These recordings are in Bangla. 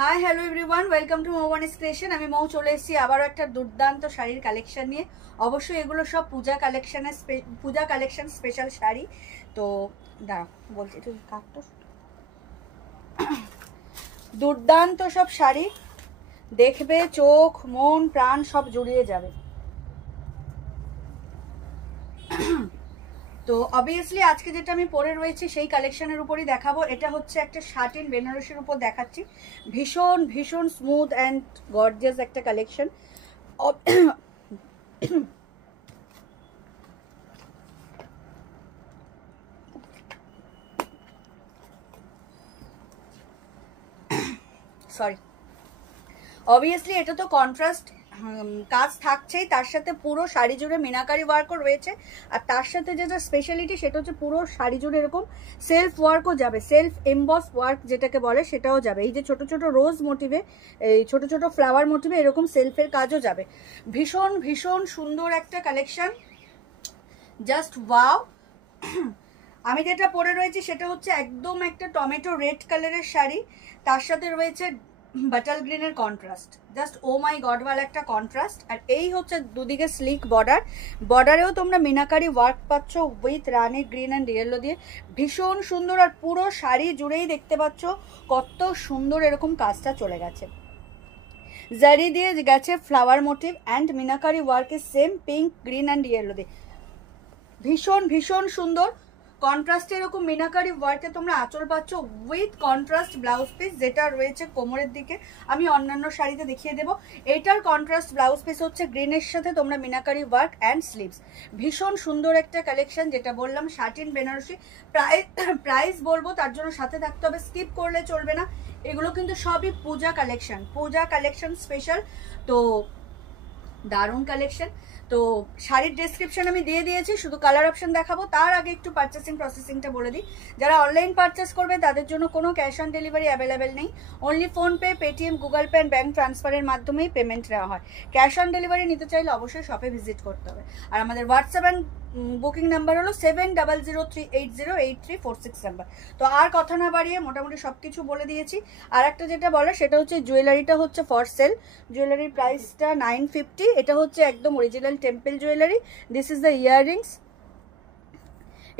High hello everyone, welcome to Moubani's creation. আমি মৌ চলে এসেছি আবারও একটা দুর্দান্ত শাড়ির কালেকশন নিয়ে। অবশ্যই এগুলো সব পূজা কালেকশন স্পেশাল শাড়ি। তো দাঁড়াও বলছি, একটু কাটতো। দুর্দান্ত সব শাড়ি, দেখবে চোখ মন প্রাণ সব জুড়িয়ে যাবে। তো অবভিয়াসলি আজকে যেটা আমি পরে রয়েছি সেই কালেকশনের উপরই দেখাবো। এটা হচ্ছে একটা শাটিন বেনারসির উপর দেখাচ্ছি। ভীষণ ভীষণ স্মুথ অ্যান্ড গর্জিয়াস একটা কালেকশন। সরি, অবভিয়াসলি এটা তো কন্ট্রাস্ট কাজ থাকছেই, তার সাথে পুরো শাড়ি জুড়ে মিনাকারি ওয়ার্কও রয়েছে। আর তার সাথে যেটা স্পেশালিটি সেটা হচ্ছে পুরো শাড়ি জুড়ে এরকম সেলফ ওয়ার্কও যাবে, সেলফ এমবস ওয়ার্ক যেটাকে বলে সেটাও যাবে। এই যে ছোট ছোট রোজ মোটিভে, এই ছোট ছোট ফ্লাওয়ার মোটিভে এরকম সেলফের কাজও যাবে। ভীষণ ভীষণ সুন্দর একটা কালেকশন, জাস্ট ওয়াও। আমি যেটা পরে রয়েছি সেটা হচ্ছে একদম একটা টমেটো রেড কালারের শাড়ি, তার সাথে রয়েছে বাটাল গ্রিনের কন্ট্রাস্ট। জাস্ট ও মাই গড ওয়াল একটা কন্ট্রাস্ট। আর এই হচ্ছে দুদিকে স্লিক বর্ডার, বর্ডারেও তোমরা মিনাকারি ওয়ার্ক পাচ্ছ with Rani green and yellow দিয়ে। ভীষণ সুন্দর। আর পুরো শাড়ি জুড়েই দেখতে পাচ্ছ কত সুন্দর এরকম কাজটা চলে গেছে। জারি দিয়ে গেছে ফ্লাওয়ার মোটিভ অ্যান্ড মিনাকারি ওয়ার্কের same pink green and yellow দিয়ে। ভীষণ ভীষণ সুন্দর কন্ট্রাস্টে এরকম মিনাকারি ওয়ার্কে তোমরা আঁচল পাচ্ছ উইথ কন্ট্রাস্ট ব্লাউজ পিস যেটা রয়েছে কোমরের দিকে। আমি অন্যান্য শাড়িতে দেখিয়ে দেবো। এটার কন্ট্রাস্ট ব্লাউজ পিস হচ্ছে গ্রিনের সাথে তোমরা মিনাকারি ওয়ার্ক অ্যান্ড স্লিভস। ভীষণ সুন্দর একটা কালেকশন, যেটা বললাম শাটিন বেনারসি। প্রাইস বলবো, তার জন্য সাথে থাকতে হবে, স্কিপ করলে চলবে না। এগুলো কিন্তু সবই পূজা কালেকশন স্পেশাল। তো দারুণ কালেকশন। তো শাড়ির ডেসক্রিপশন আমি দিয়ে দিয়েছি, শুধু কালার অপশন দেখাবো। তার আগে একটু পারচেসিং প্রসেসিংটা বলে দিই। যারা অনলাইন পারচেস করবে তাদের জন্য কোনো ক্যাশ অন ডেলিভারি অ্যাভেলেবেল নেই। Only PhonePe, Paytm, Google pay and bank ট্রান্সফারের মাধ্যমেই পেমেন্ট নেওয়া হয়। ক্যাশ অন ডেলিভারি নিতে চাইলে অবশ্যই শপে ভিজিট করতে হবে। আর আমাদের হোয়াটসঅ্যাপ অ্যান্ড বুকিং নাম্বার হলো 7003808346 নাম্বার। তো আর কথা না বাড়িয়ে মোটামুটি সব কিছু বলে দিয়েছি। আর একটা যেটা বলে সেটা হচ্ছে জুয়েলারিটা হচ্ছে ফর সেল। জুয়েলারির প্রাইসটা 950। এটা হচ্ছে একদম original temple jewellery. This is the earrings.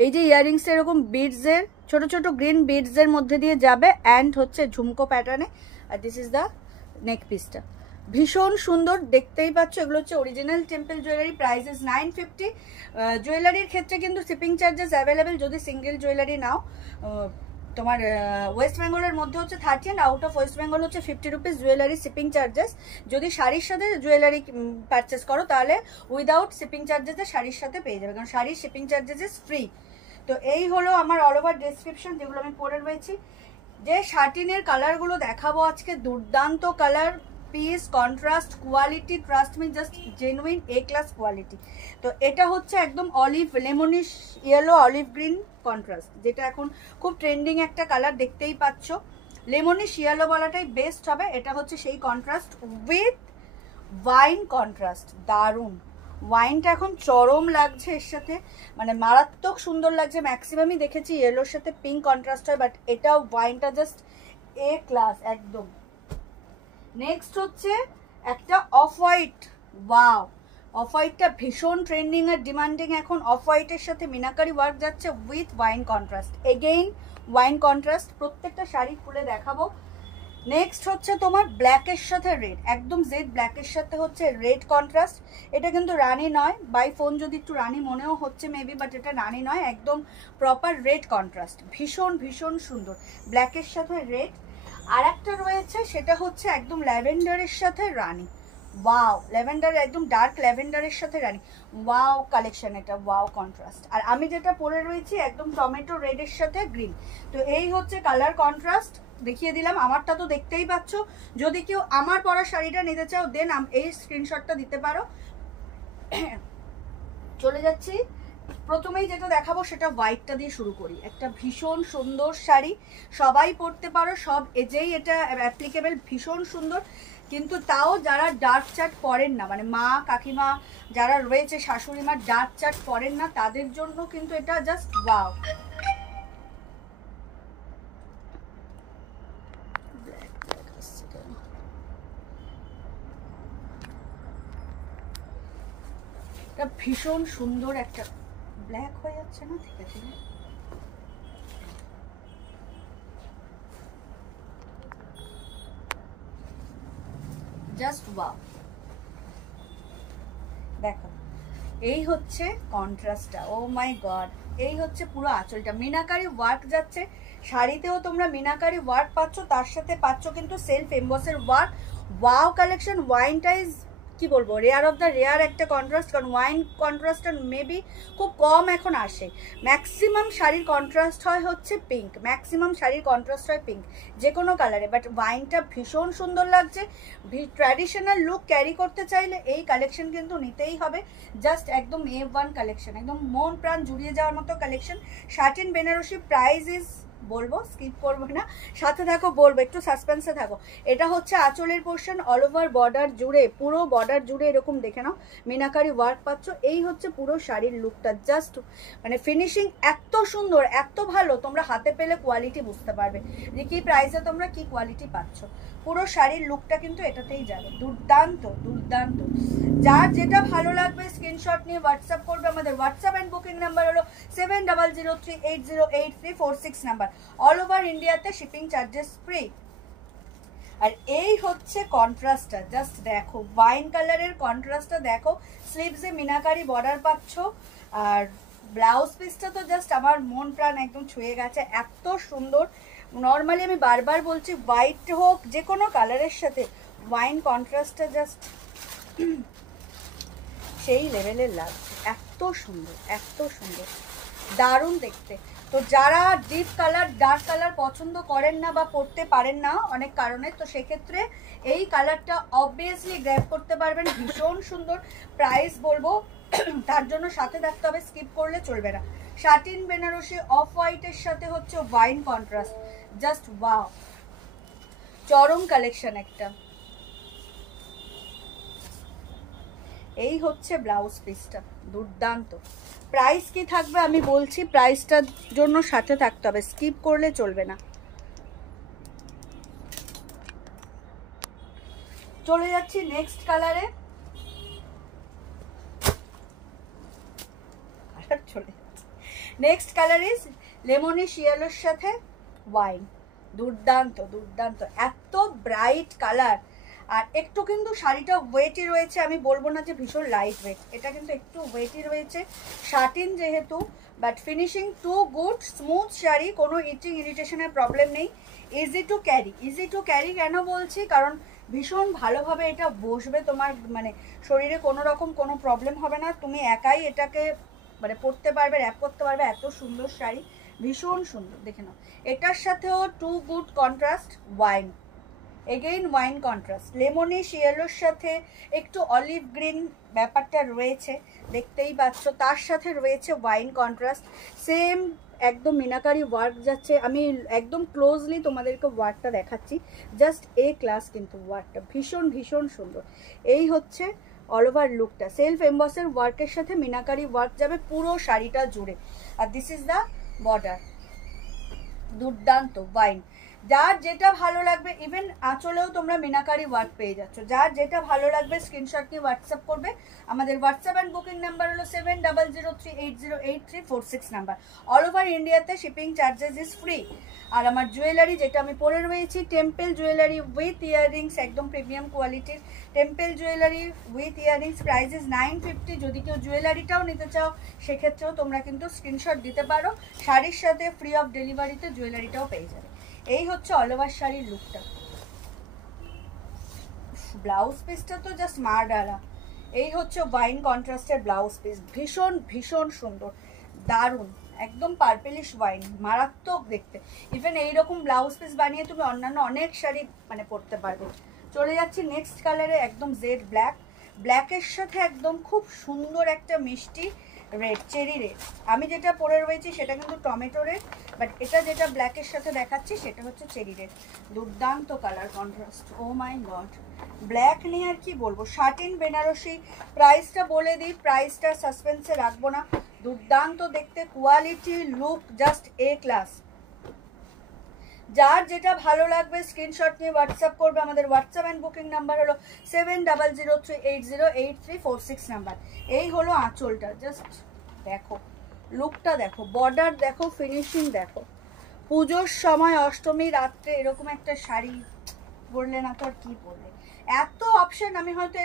এই যে ইয়াররিংসটা এরকম বিডসের ছোট ছোট গ্রিন বিডসের মধ্যে দিয়ে যাবে অ্যান্ড হচ্ছে ঝুমকো প্যাটার্নে। আর দিস ইজ দ্য নেক পিসটা। ভীষণ সুন্দর, দেখতেই পাচ্ছ এগুলো হচ্ছে original temple jewellery. Price is 950। জুয়েলারির ক্ষেত্রে কিন্তু শিপিং চার্জেস অ্যাভেলেবেল যদি সিঙ্গেল জুয়েলারি নাও। তোমার ওয়েস্ট বেঙ্গলের মধ্যে হচ্ছে 30 and out of West Bengal হচ্ছে 50 রুপিস জুয়েলারি শিপিং চার্জেস। যদি শাড়ির সাথে জুয়েলারি পারচেস করো তাহলে উইদাউট শিপিং চার্জেসে শাড়ির সাথে পেয়ে যাবে, কারণ শাড়ির শিপিং চার্জেস ইজ ফ্রি। তো এই হলো আমার অল ওভার ডেসক্রিপশন যেগুলো আমি পরে রয়েছি। যে শাটিনের কালারগুলো দেখাবো আজকে, দুর্দান্ত colour piece, contrast, quality, trust me just genuine A class quality. তো এটা হচ্ছে একদম olive lemonish yellow olive green contrast, যেটা এখন খুব ট্রেন্ডিং একটা কালার, দেখতেই পাচ্ছ। লেমনিশ ইয়েলো বলাটাই বেস্ট হবে। এটা হচ্ছে সেই কন্ট্রাস্ট উইথ ওয়াইন কন্ট্রাস্ট। দারুণ, ওয়াইনটা এখন চরম লাগছে এর সাথে, মানে মারাত্মক সুন্দর লাগছে। ম্যাক্সিমামই দেখেছি ইয়েলোর সাথে পিঙ্ক কন্ট্রাস্ট হয়, বাট এটা ওয়াইনটা জাস্ট এ ক্লাস একদম। নেক্সট হচ্ছে একটা অফ হোয়াইট। ওয়াও, অফ হোয়াইটটা ভীষণ ট্রেন্ডিং আর ডিমান্ডিং এখন। অফ হোয়াইটের সাথে মিনাকারি ওয়ার্ক যাচ্ছে with wine contrast. Again wine contrast, প্রত্যেকটা শাড়ি খুলে দেখাবো। নেক্সট হচ্ছে তোমার ব্ল্যাকের সাথে রেড, একদম জেড ব্ল্যাকের সাথে হচ্ছে রেড কন্ট্রাস্ট। এটা কিন্তু রানি নয়, বাই ফোন যদি একটু রানি মনেও হচ্ছে মেবি, বাট এটা রানি নয়, একদম প্রপার রেড কন্ট্রাস্ট। ভীষণ ভীষণ সুন্দর ব্ল্যাকের সাথে রেড। আর একটা রয়েছে সেটা হচ্ছে একদম ল্যাভেন্ডারের সাথে রানি। ওয়াও, ল্যাভেন্ডার, একদম ডার্ক ল্যাভেন্ডারের সাথে রানি। ওয়াও কালেকশন এটা, ওয়াও কন্ট্রাস্ট। আর আমি যেটা পরে রয়েছি একদম টমেটো রেডের সাথে গ্রিন। তো এই হচ্ছে কালার কন্ট্রাস্ট, দেখিয়ে দিলাম। আমারটা তো দেখতেই পাচ্ছ। যদি কেউ আমার পরা শাড়িটা নিতে চাও দেন এই স্ক্রিনশটটা দিতে পারো। চলে যাচ্ছি, প্রথমেই যেটা দেখাবো সেটা হোয়াইটটা দিয়ে শুরু করি। একটা ভীষণ সুন্দর শাড়ি, সবাই পরতে পারো, সব এজেই এটা অ্যাপ্লিকেবল। ভীষণ সুন্দর, কিন্তু তাও যারা ডার্ক চার্ট পরেন না, মানে মা কাকিমা যারা রয়েছে, শাশুড়ি মা ডার্ক চার্ট পরেন না, তাদের জন্য কিন্তু এটা জাস্ট ওয়াও। এটা ভীষণ সুন্দর একটা ব্ল্যাক হয়ে যাচ্ছে না, ঠিক আছে জাস্ট ওয়াও। দেখো এই হচ্ছে কন্ট্রাস্টটা, ও মাই গড। এই হচ্ছে পুরো আঁচলটা মিনাকারি ওয়ার্ক যাচ্ছে, শাড়িতেও তোমরা মিনাকারি ওয়ার্ক পাচ্ছ, তার সাথে পাচ্ছ কিন্তু সেলফ এমবসের ওয়ার্ক। Wow collection. ওয়াইনটা ইজ কি বলবো, রেয়ার অফ দ্য রেয়ার একটা কন্ট্রাস্ট, কারণ ওয়াইন কন্ট্রাস্টটা মেবি খুব কম এখন আসে। ম্যাক্সিমাম শাড়ির কন্ট্রাস্ট হয় হচ্ছে পিঙ্ক, ম্যাক্সিমাম শাড়ির কন্ট্রাস্ট হয় পিঙ্ক যে কোনো কালারে, বাট ওয়াইনটা ভীষণ সুন্দর লাগছে। ট্র্যাডিশনাল লুক ক্যারি করতে চাইলে এই কালেকশন কিন্তু নিতেই হবে। জাস্ট একদম A1 কালেকশন, একদম মন প্রাণ জুড়িয়ে যাওয়ার মতো collection. Satin Banarasi price is বলবো, স্কিপ করবো না, সাথে থাকো, বলবো, একটু সাসপেন্সে থাকো। এটা হচ্ছে আঁচলের পোর্শন, অল ওভার বর্ডার জুড়ে, পুরো বর্ডার জুড়ে এরকম দেখে নাও মিনাকারি ওয়ার্ক পাচ্ছ। এই হচ্ছে পুরো শাড়ির লুকটা, জাস্ট মানে ফিনিশিং এত সুন্দর, এত ভালো, তোমরা হাতে পেলে কোয়ালিটি বুঝতে পারবে যে কি প্রাইসে তোমরা কি কোয়ালিটি পাচ্ছ। পুরো শাড়ির লুকটা কিন্তু এটাতেই যাবে, দুর্দান্ত দুর্দান্ত। যার যেটা ভালো লাগবে স্ক্রিনশট নিয়ে হোয়াটসঅ্যাপ করবে। আমাদের হোয়াটসঅ্যাপ অ্যান্ড বুকিং নাম্বার হলো 7003808346 নাম্বার। অল ওভার ইন্ডিয়াতে শিপিং চার্জেস ফ্রি। আর এই হচ্ছে কন্ট্রাস্টটা, জাস্ট দেখো ওয়াইন কালারের কন্ট্রাস্টটা দেখো, স্লিভসে মিনাকারি বর্ডার পাচ্ছ, আর ব্লাউজ পিসটা তো জাস্ট আমার মন প্রাণ একদম ছুঁয়ে গেছে, এত সুন্দর। নর্মালি আমি বারবার বলছি, হোয়াইট হোক যে কোনো কালারের সাথে ওয়াইন কন্ট্রাস্টটা জাস্ট সেই লেভেলের লাগছে, এত সুন্দর, এত সুন্দর, দারুণ দেখতে। তো যারা ডিপ কালার ডার্ক কালার পছন্দ করেন না বা পরতে পারেন না অনেক কারণে, তো সেক্ষেত্রে এই কালারটা অবভিয়াসলি গ্র্যাব করতে পারবেন, ভীষণ সুন্দর। প্রাইস বলবো তার জন্য সাথে থাকতে হবে, স্কিপ করলে চলবে না। শাটিন বেনারসি অফ হোয়াইটের সাথে হচ্ছে ওয়াইন কন্ট্রাস্ট, জাস্ট ওয়াও, চরম কালেকশন একটা। এই হচ্ছে ব্লাউজ পিসটা, দুর্দান্ত। প্রাইস কি থাকবে আমি বলছি, প্রাইসটার জন্য সাথে থাকতে হবে, স্কিপ করলে চলবে না। চলে যাচ্ছি নেক্সট কালারে, চলে যাচ্ছি নেক্সট কালার ইজ লেমনিশ ইয়েলোর সাথে ওয়াইন, দুর্দান্ত দুর্দান্ত, এত ব্রাইট কালার। আর একটু কিন্তু শাড়িটা ওয়েটই রয়েছে, আমি বলবো না যে ভীষণ লাইট ওয়েট, এটা কিন্তু একটু ওয়েটই রয়েছে, শাটিন যেহেতু, but finishing too good, smooth sari, কোনো ইচিং ইরিটেশনের প্রবলেম নেই, easy to carry. Easy to carry কেন বলছি, কারণ ভীষণ ভালোভাবে এটা বসবে তোমার, মানে শরীরে কোনো রকম কোনো প্রবলেম হবে না, তুমি একাই এটাকে মানে পরতে পারবে, র্যাপ করতে পারবে, এত সুন্দর শাড়ি, ভীষণ সুন্দর। দেখে নাও এটার সাথেও too good contrast wine, again wine contrast, lemonish ইয়েলোর সাথে একটু অলিভ গ্রিন ব্যাপারটা রয়েছে, দেখতেই পাচ্ছ, তার সাথে রয়েছে ওয়াইন কন্ট্রাস্ট, সেম একদম মিনাকারি ওয়ার্ক যাচ্ছে। আমি একদম ক্লোজলি তোমাদেরকে ওয়ার্কটা দেখাচ্ছি, জাস্ট এ ক্লাস কিন্তু ওয়ার্কটা, ভীষণ ভীষণ সুন্দর। এই হচ্ছে অল ওভার লুকটা, সেলফ এমবসের ওয়ার্কের সাথে মিনাকারি ওয়ার্ক যাবে পুরো শাড়িটা জুড়ে, আর দিস ইজ দ্য বর্ডার, দুর্দান্ত ওয়াইন। যার যেটা ভালো লাগবে, ইভেন আঁচলেও তোমরা মিনাকারি ওয়ার্ক পেয়ে যাচ্ছ, যার যেটা ভালো লাগবে স্ক্রিনশট নিয়ে হোয়াটসঅ্যাপ করবে। আমাদের হোয়াটসঅ্যাপ অ্যান্ড বুকিং নাম্বার হলো 7003808346 নাম্বার। অল ওভার ইন্ডিয়াতে শিপিং চার্জেস ইজ ফ্রি। আর আমার জুয়েলারি যেটা আমি পরে রয়েছি, টেম্পেল জুয়েলারি উইথ ইয়াররিংস, একদম প্রিমিয়াম কোয়ালিটির temple jewellery with earrings, price is 950। যদি কেউ জুয়েলারিটাও নিতে চাও সেক্ষেত্রেও তোমরা কিন্তু স্ক্রিনশট দিতে পারো, শাড়ির সাথে ফ্রি অফ ডেলিভারিতে জুয়েলারিটাও পেয়ে যাবে। এই হচ্ছে অল ওভার শাড়ির লুকটা, ব্লাউজ পিসটা তো জাস্ট মারডালা। এই হচ্ছে ওয়াইন কন্ট্রাস্টের ব্লাউজ পিস, ভীষণ ভীষণ সুন্দর, দারুণ, একদম পার্পেলিশ ওয়াইন, মারাত্মক দেখতে। ইভেন এইরকম ব্লাউজ পিস বানিয়ে তুমি অন্যান্য অনেক শাড়ি মানে পরতে পারবে। চলে যাচ্ছি নেক্সট কালারে, একদম জেড ব্ল্যাক, ব্ল্যাকের সাথে একদম খুব সুন্দর একটা মিষ্টি রেড, চেরি রেড। আমি যেটা পরে রয়েছি সেটা কিন্তু টমেটো রেড, বাট এটা যেটা ব্ল্যাকের সাথে দেখাচ্ছি সেটা হচ্ছে চেরি রেড, দুর্দান্ত কালার কন্ট্রাস্ট, ও মাই গড। ব্ল্যাক নিয়ে আর কি বলবো, শাটিন বেনারসি, প্রাইসটা বলে দিই, প্রাইসটা সাসপেন্সে রাখবো না, দুর্দান্ত দেখতে, quality, look just a class. যার যেটা ভালো লাগবে স্ক্রিনশট নিয়ে হোয়াটসঅ্যাপ করবে। আমাদের হোয়াটসঅ্যাপ অ্যান্ড বুকিং নাম্বার হলো 7003808346 নাম্বার। এই হলো আঁচলটা, জাস্ট দেখো লুকটা, দেখো বর্ডার, দেখো ফিনিশিং, দেখো পুজোর সময় অষ্টমী রাত্রে এরকম একটা শাড়ি পরলে না তো আর কি পরলে। এত অপশন, আমি হয়তো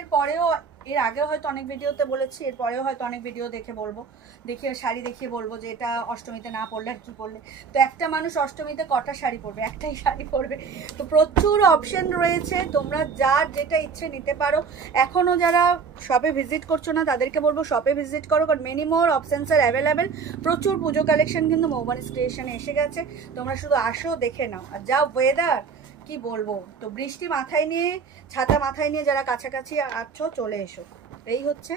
এর আগেও হয়তো অনেক ভিডিওতে বলেছি, এর পরেও হয়তো অনেক ভিডিও দেখিয়ে শাড়ি দেখিয়ে বলবো যে এটা অষ্টমীতে না পরলে আর কি পরলে। তো একটা মানুষ অষ্টমীতে কটা শাড়ি পরবে? একটাই শাড়ি পরবে। তো প্রচুর অপশন রয়েছে, তোমরা যার যেটা ইচ্ছে নিতে পারো। এখনও যারা শপে ভিজিট করছো না তাদেরকে বলবো শপে ভিজিট করো, কারণ মেনি মোর অপশনস আর অ্যাভেলেবেল। প্রচুর পুজো কালেকশন কিন্তু মৌবানিস ক্রিয়েশনে এসে গেছে, তোমরা শুধু আসো দেখে নাও। আর যা ওয়েদার কি বলবো, তো বৃষ্টি মাথায় নিয়ে, ছাতা মাথায় নিয়ে যারা কাছাকাছি আছো চলে এসো। এই হচ্ছে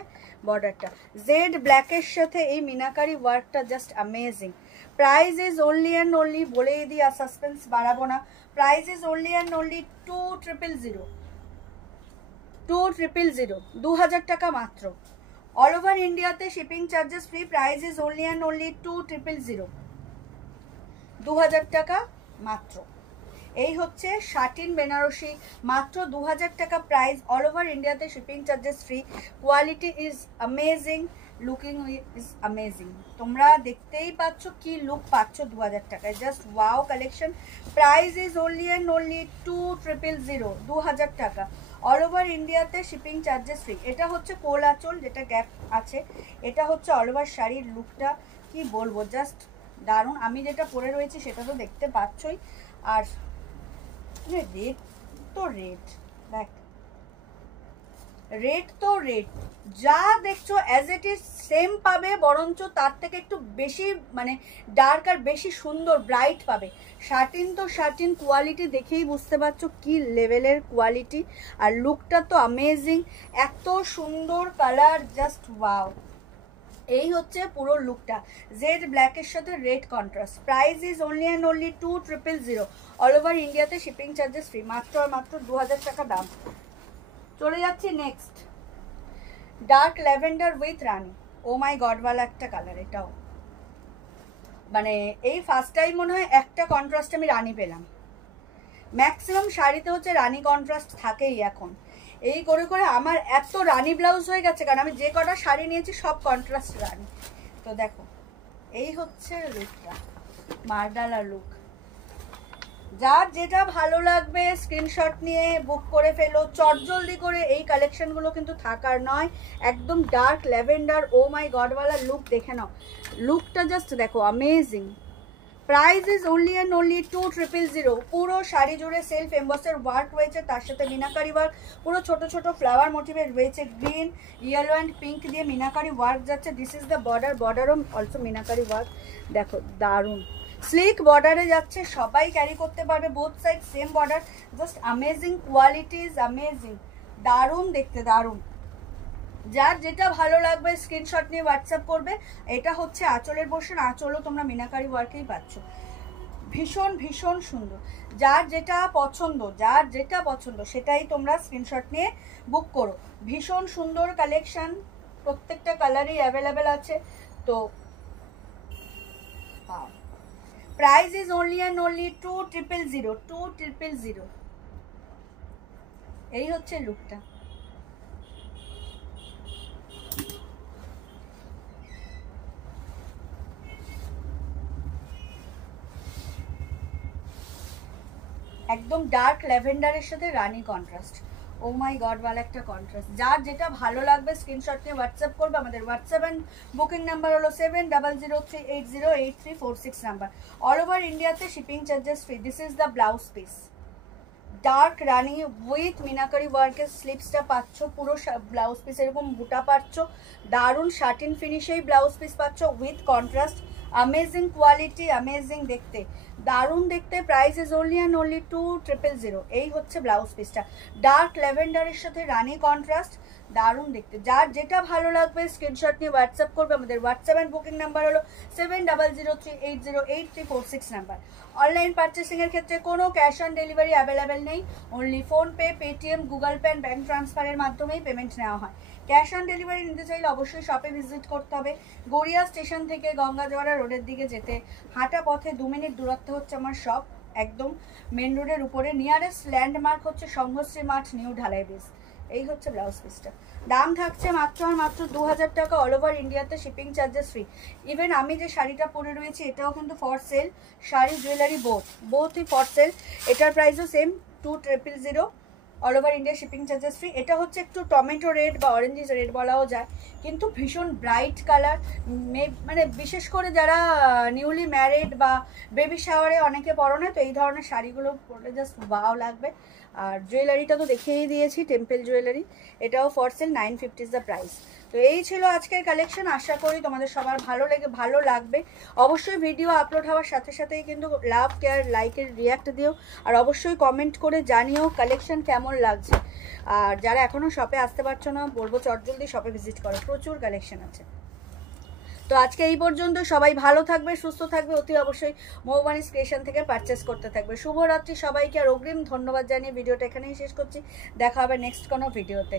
বর্ডারটা, জেড ব্ল্যাকের সাথে এই মিনাকারি ওয়ার্কটা just amazing. Price is only and only, বলেই দিই আর সাসপেন্স বাড়াবো না, price is only and only 2000, 2000 টাকা মাত্র। অল ওভার ইন্ডিয়াতে shipping charges free, price is only and only 2000, 2000 টাকা মাত্র। এই হচ্ছে শাটিন বেনারসি, মাত্র 2000 টাকা প্রাইস। অল ওভার ইন্ডিয়াতে shipping charges free. Quality is amazing, looking is amazing. তোমরা দেখতেই পাচ্ছ কি লুক পাচ্ছ 2000 টাকায়, just wow collection. Price is only and only 2000, 2000 টাকা। অল ওভার ইন্ডিয়াতে শিপিং চার্জেস ফ্রি। এটা হচ্ছে কোল আঁচল, যেটা গ্যাপ আছে। এটা হচ্ছে অল ওভার শাড়ির লুকটা, কি বলবো, জাস্ট দারুণ। আমি যেটা পরে রয়েছি সেটা তো দেখতে পাচ্ছই। আর রেট তো রেট, দেখ রেট তো রেট, যা দেখছো অ্যাজ ইট ইজ সেম পাবে, বরঞ্চ তার থেকে একটু বেশি মানে ডার্ক আর বেশি সুন্দর ব্রাইট পাবে। শার্টিন তো শার্টিন, কোয়ালিটি দেখেই বুঝতে পারছো কি লেভেলের কোয়ালিটি। আর লুকটা তো অ্যামেজিং, এত সুন্দর কালার, জাস্ট ওয়াও। এই হচ্ছে পুরো লুকটা, জেড ব্ল্যাকের সাথে red contrast. Price is only and only 2000, all over ইন্ডিয়াতে শিপিং চার্জেস ফ্রি, মাত্র আর মাত্র 2000 টাকা দাম। চলে যাচ্ছি নেক্সট, ডার্ক ল্যাভেন্ডার উইথ রানি। ও মাই গডওয়ালা একটা কালার, এটাও মানে এই ফার্স্ট টাইম মনে হয় একটা কন্ট্রাস্ট আমি রানি পেলাম। ম্যাক্সিমাম শাড়িতে হচ্ছে রানি কন্ট্রাস্ট থাকেই এখন। এই করে করে আমার এত রানি ব্লাউজ হয়ে গেছে, কারণ আমি যে কটা শাড়ি নিয়েছি সব কন্ট্রাস্ট রানি। তো দেখো এই হচ্ছে লুকটা, মার্ডালা লুক। যার যেটা ভালো লাগবে স্ক্রিনশট নিয়ে বুক করে ফেলো চটজলদি করে। এই কালেকশনগুলো কিন্তু থাকার নয়, একদম ডার্ক ল্যাভেন্ডার। ও মাই গডওয়ালা লুক দেখে নাও, লুকটা জাস্ট দেখো amazing. Price is only and only 2000। পুরো শাড়ি জুড়ে সেলফ এমবসের ওয়ার্ক রয়েছে, তার সাথে মিনাকারি ওয়ার্ক, পুরো ছোট ছোট ফ্লাওয়ার মোটিভের রয়েছে। গ্রিন, ইয়েলো অ্যান্ড পিঙ্ক দিয়ে মিনাকারি ওয়ার্ক যাচ্ছে। দিস ইজ দ্য বর্ডার, বর্ডারও অলসো মিনাকারি ওয়ার্ক, দেখো দারুণ স্লিক বর্ডারে যাচ্ছে, সবাই ক্যারি করতে পারবে, both side same border, just amazing. Quality is amazing, দারুণ দেখতে, দারুণ। যার যেটা ভালো লাগবে স্ক্রিনশট নিয়ে হোয়াটসঅ্যাপ করবে। এটা হচ্ছে আঁচলের পোর্শন, আঁচলও তোমরা মিনাকারি ওয়ার্কেই পাচ্ছ, ভীষণ ভীষণ সুন্দর। যার যেটা পছন্দ সেটাই তোমরা স্ক্রিনশট নিয়ে বুক করো। ভীষণ সুন্দর কালেকশন, প্রত্যেকটা কালারই অ্যাভেলেবেল আছে। তো price is only and only 2000, এই হচ্ছে লুকটা। একদম ডার্ক ল্যাভেন্ডারের সাথে রানি কন্ট্রাস্ট, ও মাই গড ওয়ালা একটা কন্ট্রাস্ট। যার যেটা ভালো লাগবে স্ক্রিনশট নিয়ে হোয়াটসঅ্যাপ করবে। আমাদের হোয়াটসঅ্যাপ অ্যান্ড বুকিং নাম্বার হলো 7003808346 নাম্বার। অল ওভার ইন্ডিয়াতে shipping charges free. This is the blouse piece, dark Rani with meenakari ওয়ার্কের স্লিপসটা পাচ্ছ, পুরো ব্লাউজ পিস এরকম বুটা পাচ্ছ, দারুণ শার্টিন ফিনিশেই ব্লাউজ পিস পাচ্ছ with contrast. Amazing quality, amazing দেখতে, দারুণ দেখতে। Price is only and only 2000। এই হচ্ছে ব্লাউজ পিসটা, ডার্ক ল্যাভেন্ডারের সাথে রানি কন্ট্রাস্ট, দারুণ দেখতে। যার যেটা ভালো লাগবে স্ক্রিনশট নিয়ে হোয়াটসঅ্যাপ করবে। আমাদের হোয়াটসঅ্যাপ অ্যান্ড বুকিং নাম্বার হলো 7003808346 নাম্বার। অনলাইন পারচেসিংয়ের ক্ষেত্রে কোনো ক্যাশ অন ডেলিভারি অ্যাভেলেবেল নেই, only PhonePe, Paytm, Google pay and bank ট্রান্সফারের মাধ্যমেই পেমেন্ট নেওয়া হয়। ক্যাশ অন ডেলিভারি নিতে চাইলে অবশ্যই শপে ভিজিট করতে হবে। গড়িয়া স্টেশন থেকে গঙ্গাজোয়ারা রোডের দিকে যেতে হাঁটা পথে 2 মিনিট দূরত্ব হচ্ছে আমার শপ। একদম মেন রোডের উপরে। নিয়ারেস্ট ল্যান্ডমার্ক হচ্ছে সংঘশ্রী মাঠ, নিউ ঢালাই ব্রিজ। এই হচ্ছে ব্লাউজ পিসটা। দাম থাকছে মাত্র আর মাত্র 2000 টাকা, অল ওভার ইন্ডিয়াতে শিপিং চার্জেস ফ্রি। ইভেন আমি যে শাড়িটা পরে রয়েছি এটাও কিন্তু ফর সেল, শাড়ি জুয়েলারি বোথই ফর সেল। এটার প্রাইসও same 2000, all over India shipping charges free. এটা হচ্ছে একটু টমেটো রেড বা অরেঞ্জিস রেড বলাও যায়, কিন্তু ভীষণ ব্রাইট কালার। মানে বিশেষ করে যারা নিউলি ম্যারিড বা বেবি শাওয়ারে অনেকে পরো না, তো এই ধরনের শাড়িগুলো পরলে জাস্ট ওয়াও লাগবে। আর জুয়েলারিটা তো দেখিয়েই দিয়েছি, টেম্পল জুয়েলারি, এটাও for sale, 950 is the price. তো এই ছিল আজকের কালেকশন। আশা করি তোমাদের সবার ভালো লাগবে। অবশ্যই ভিডিও আপলোড হওয়ার সাথে সাথেই কিন্তু লাভ, কেয়ার, লাইকের রিয়াক্ট দিও, আর অবশ্যই কমেন্ট করে জানিও কালেকশন কেমন লাগছে। আর যারা এখনও শপে আসতে পারছো না, বলবো চটজলদি শপে ভিজিট করো, প্রচুর কালেকশন আছে। তো আজকে এই পর্যন্ত। সবাই ভালো থাকবে, সুস্থ থাকবে, অতি অবশ্যই মৌবানিস ক্রিয়েশন থেকে পারচেস করতে থাকবে। শুভরাত্রি সবাইকে, আর অগ্রিম ধন্যবাদ জানিয়ে ভিডিওটা এখানেই শেষ করছি। দেখা হবে নেক্সট কোনো ভিডিওতে।